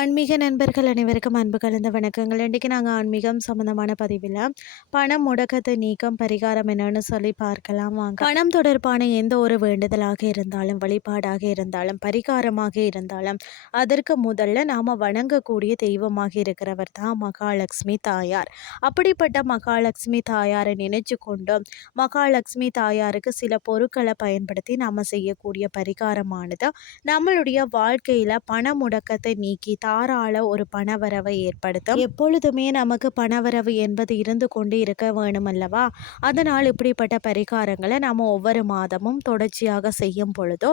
ஆன்மீக நண்பர்கள் அனைவருக்கும் அன்பு கலந்த வணக்கங்கள். இன்றைக்கி நாங்கள் ஆன்மீகம் சம்மந்தமான பதிவில் பணம் முடக்கத்தை நீக்கம் பரிகாரம் என்னன்னு சொல்லி பார்க்கலாம் வாங்க. பணம் தொடர்பான எந்த ஒரு வேண்டுதலாக இருந்தாலும் வழிபாடாக இருந்தாலும் பரிகாரமாக இருந்தாலும் அதற்கு முதல்ல நாம் வணங்கக்கூடிய தெய்வமாக இருக்கிறவர் தான் மகாலட்சுமி தாயார். அப்படிப்பட்ட மகாலட்சுமி தாயாரை நினைச்சு கொண்டும் மகாலட்சுமி தாயாருக்கு சில பொருட்களை பயன்படுத்தி நாம் செய்யக்கூடிய பரிகாரமானது நம்மளுடைய வாழ்க்கையில் பண முடக்கத்தை நீக்கி தாராள ஒரு பணவரவை ஏற்படுத்தும். எப்பொழுதுமே நமக்கு பணவரவு என்பது இருந்து கொண்டு இருக்க வேணும் அல்லவா அதனால் இப்படிப்பட்ட பரிகாரங்களை நம்ம ஒவ்வொரு மாதமும் தொடர்ச்சியாக செய்யும் பொழுதோ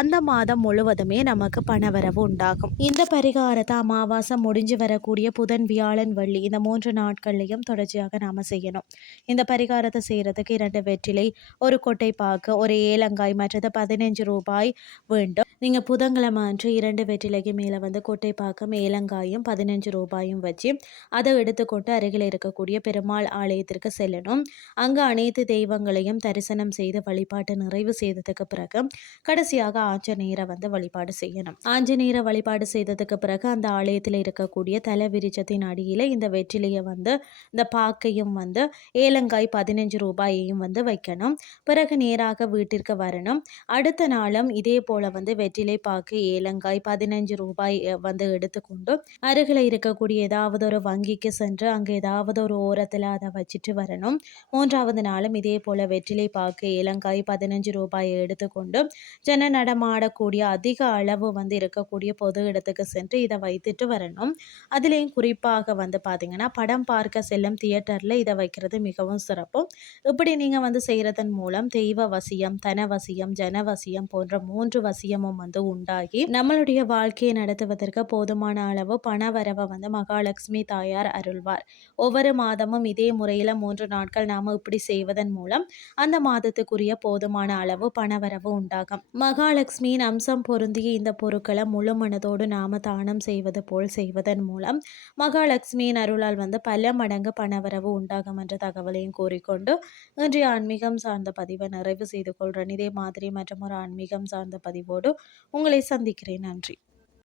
அந்த மாதம் முழுவதுமே நமக்கு பணவரவு உண்டாகும். இந்த பரிகாரத்தை அமாவாசை முடிஞ்சு வரக்கூடிய புதன் வியாழன் வள்ளி இந்த மூன்று நாட்கள்லையும் தொடர்ச்சியாக நாம் செய்யணும். இந்த பரிகாரத்தை செய்கிறதுக்கு இரண்டு வெற்றிலை ஒரு கொட்டை பாக்கு ஒரு ஏலங்காய் மற்றது பதினஞ்சு ரூபாய் வேண்டும். நீங்கள் புதன்கிழமை அன்று இரண்டு வெற்றிலைக்கு மேலே வந்து கொட்டை பக்கம் ஏலங்காயும் பதினஞ்சு ரூபாயும் வச்சு அதை எடுத்துக்கொண்டு அருகில் இருக்கக்கூடிய பெருமாள் ஆலயத்திற்கு செல்லணும். அங்கே அனைத்து தெய்வங்களையும் தரிசனம் செய்து வழிபாட்டு நிறைவு செய்ததுக்கு பிறகு கடைசியாக ஆஞ்சநேயரை வந்து வழிபாடு செய்யணும். ஆஞ்சநேயரை வழிபாடு செய்ததுக்கு பிறகு அந்த ஆலயத்தில் இருக்கக்கூடிய தலை விரிச்சத்தின் அடியில் இந்த வெற்றிலையை வந்து இந்த பாக்கையும் வந்து ஏலங்காய் பதினஞ்சு ரூபாயையும் வந்து வைக்கணும். பிறகு நேராக வீட்டிற்கு வரணும். அடுத்த நாளும் இதே போல் வந்து வெற்றிலை பாக்கு ஏலங்காய் பதினஞ்சு ரூபாய் வந்து எடுத்து எடுத்துக்கொண்டு அருகில் இருக்கக்கூடிய ஏதாவது ஒரு வங்கிக்கு சென்று அங்கே ஏதாவது ஒரு ஓரத்தில் அதை வச்சுட்டு வரணும். மூன்றாவது நாளும் இதே போல் வெற்றிலை பாக்கு இலங்காய் பதினஞ்சு ரூபாயை எடுத்துக்கொண்டு ஜன நடமாடக்கூடிய அதிக அளவு வந்து இருக்கக்கூடிய பொது இடத்துக்கு சென்று இதை வைத்துட்டு வரணும். அதுலேயும் குறிப்பாக வந்து பார்த்தீங்கன்னா படம் பார்க்க செல்லும் தியேட்டரில் இதை வைக்கிறது மிகவும் சிறப்பும் இப்படி நீங்கள் வந்து செய்கிறதன் மூலம் தெய்வ வசியம் தனவசியம் ஜனவசியம் போன்ற மூன்று வசியமும் வந்து உண்டாகி நம்மளுடைய வாழ்க்கையை நடத்துவதற்கு போதும் போதுமான அளவு பண வரவை வந்து மகாலட்சுமி தாயார் அருள்வார். ஒவ்வொரு மாதமும் இதே முறையில் மூன்று நாட்கள் நாம் இப்படி செய்வதன் மூலம் அந்த மாதத்துக்குரிய போதுமான அளவு பணவரவு உண்டாகும். மகாலட்சுமியின் அம்சம் பொருந்திய இந்த பொருட்களை முழு மனதோடு நாம் தானம் செய்வது போல் செய்வதன் மூலம் மகாலட்சுமியின் அருளால் வந்து பல மடங்கு பணவரவு உண்டாகும் என்ற தகவலையும் கூறிக்கொண்டு இன்றைய ஆன்மீகம் சார்ந்த பதிவை நிறைவு செய்து கொள்கிறேன் இதே மாதிரி மற்றும் ஒரு ஆன்மீகம் சார்ந்த பதிவோடு உங்களை சந்திக்கிறேன். நன்றி.